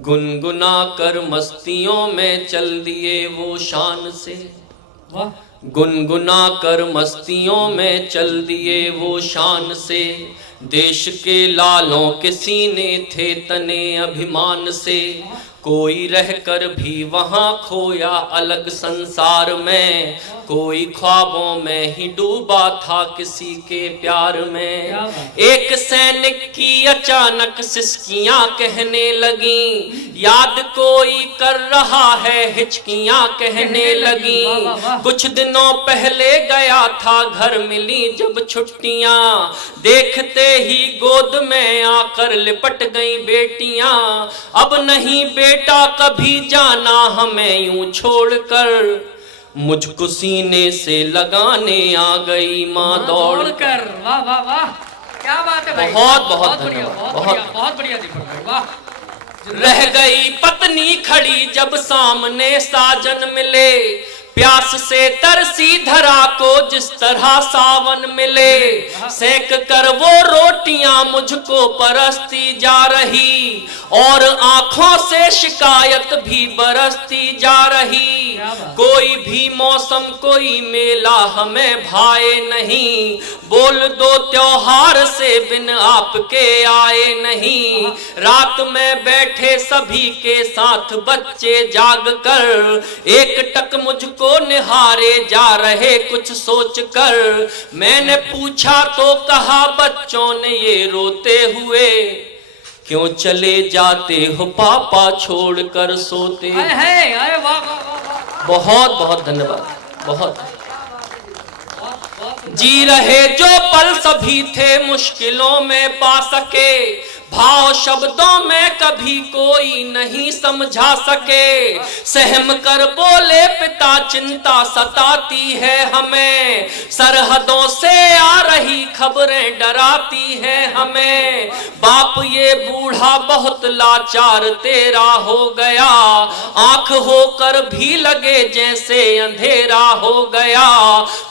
गुनगुना कर मस्तियों में चल दिए वो शान से, गुनगुना कर मस्तियों में चल दिए वो शान से। देश के लालों के सीने थे तने अभिमान से, कोई रहकर भी वहाँ खोया अलग संसार में, कोई ख्वाबों में ही डूबा था किसी के प्यार में। एक सैनिक की अचानक सिसकियां कहने लगी, याद कोई कर रहा है हिचकियां कहने लगी। कुछ दिनों पहले गया था घर मिली जब छुट्टियां, देखते ही गोद में आकर लिपट गई बेटियां। अब नहीं बेटा कभी जाना हमें यूं छोड़कर, मुझको सीने से लगाने आ गई माँ दौड़कर। वाह वाह वाह, क्या बात है भाई, बहुत बहुत धन्यवाद, बहुत बढ़िया दीपक भाई, वाह। रह गई पत्नी खड़ी जब सामने साजन मिले, प्यास से तरसी धरा को जिस तरह सावन मिले। सेक कर वो रोटियां मुझको परसती जा रही, और आंखों से शिकायत भी बरसती जा रही। कोई भी मौसम कोई मेला हमें भाए नहीं, बोल दो त्योहार से बिन आपके आए नहीं। रात में बैठे सभी के साथ बच्चे जाग कर, एक टक मुझको निहारे जा रहे कुछ सोच कर। मैंने पूछा तो कहा बच्चों ने ये रोते हुए, क्यों चले जाते हो पापा छोड़कर सोते। अरे वाह वाह वाह, बहुत बहुत धन्यवाद। बहुत जी रहे जो पल सभी थे मुश्किलों में पा सके, भाव शब्दों में कभी कोई नहीं समझा सके। सहम कर बोले पिता चिंता सताती है हमें, सरहदों से आ रही खबरें डराती है हमें। बाप ये बूढ़ा बहुत लाचार तेरा हो गया, आंख होकर भी लगे जैसे अंधेरा हो गया।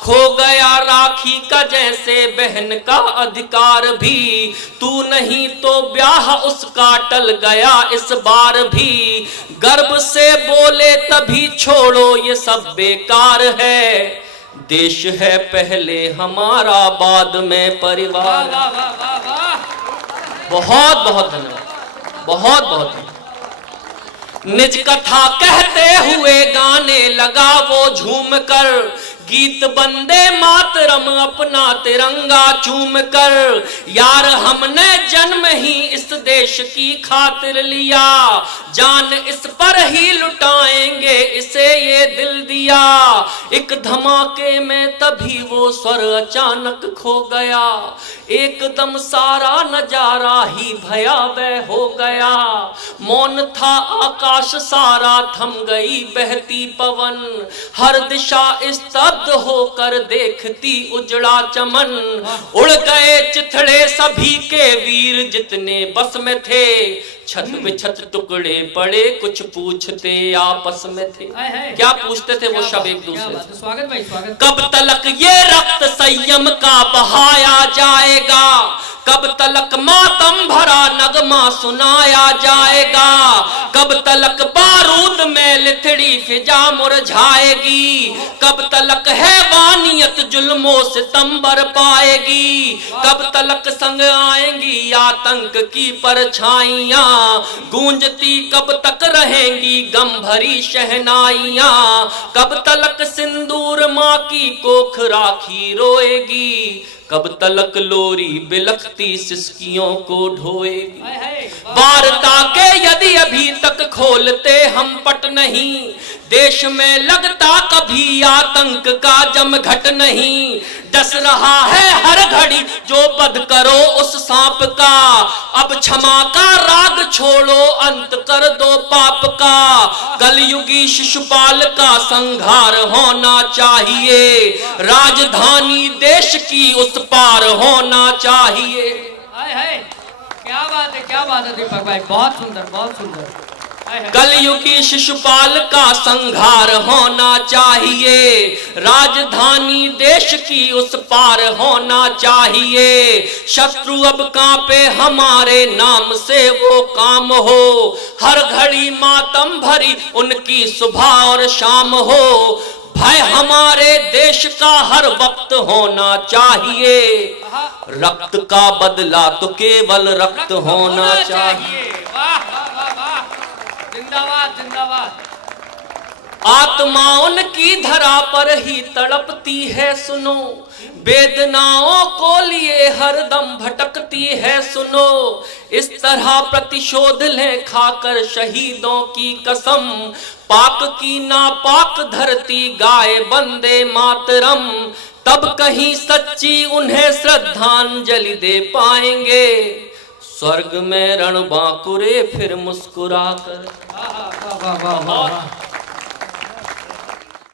खो गया राखी का जैसे बहन का अधिकार भी, तू नहीं तो ब्याह उसका टल गया इस बार भी। गर्व से बोले तभी छोड़ो ये सब बेकार है, देश है पहले हमारा बाद में परिवार। बहुत बहुत धन्यवाद, बहुत बहुत धन्यवाद। निज कथा कहते हुए गाने लगा वो झूम कर, गीत बंदे मातरम अपना तिरंगा चूम कर। यार हमने जन्म ही इस देश की खातिर लिया, जान इस पर ही लुटाएंगे इसे ये दिल दिया। एक धमाके में तभी वो स्वर अचानक खो गया, एकदम सारा नजारा ही भयावह हो गया। मौन था आकाश सारा, थम गई बहती पवन, हर दिशा स्तब्ध होकर देखती उजड़ा चमन। उड़ गए चिथड़े सभी के वीर जितने बस में थे, छत पे छत टुकड़े पड़े कुछ पूछते आपस में थे। क्या पूछते थे वो सब एक दूसरे से? स्वागत भाई स्वागत। कब तलक ये रक्त संयम का बहाया जाएगा, कब तलक मातम भरा नगमा सुनाया जाएगा, कब तलक बारूद में लिथड़ी फिजा मुरझाएगी, कब तलक हैवानियत जुल्मों सितम बर पाएगी, कब तलक संग आएंगी आतंक की परछाइयां, गूंजती कब तक रहेंगी गम भरी शहनाइयां, कब तलक सिंदूर माँ की कोख राखी रोएगी, कब तलक लोरी बिलखती सिसकियों को ढोएगी। वार्ता के यदि अभी तक खोलते हम पट नहीं, देश में लगता कभी आतंक का जमघट नहीं। डस रहा है हर घड़ी जो बद करो उस सांप का, अब क्षमा का राग छोड़ो अंत कर दो पाप का। कलयुगी शिशुपाल का संहार होना चाहिए, राजधानी देश की उस पार होना चाहिए। क्या बात है दीपक भाई, बहुत सुंदर बहुत सुंदर। कलयुगी शिशुपाल का संहार होना चाहिए, राजधानी देश की उस पार होना चाहिए। शत्रु अब कांपे हमारे नाम से वो काम हो, हर घड़ी मातम भरी उनकी सुबह और शाम हो। भय हमारे देश का हर वक्त होना चाहिए, रक्त का बदला तो केवल रक्त होना चाहिए। वाह वाह वाह वाह, जिंदाबाद जिंदाबाद। आत्मा उनकी धरा पर ही तड़पती है सुनो, वेदनाओं को लिए हरदम भटकती है सुनो। इस तरह प्रतिशोध लें खाकर शहीदों की कसम, पाक की नापाक धरती गाए वंदे मातरम। तब कहीं सच्ची उन्हें श्रद्धांजलि दे पाएंगे, स्वर्ग में रणबांकुरे फिर मुस्कुरा कर। वाह वाह वाह वाह।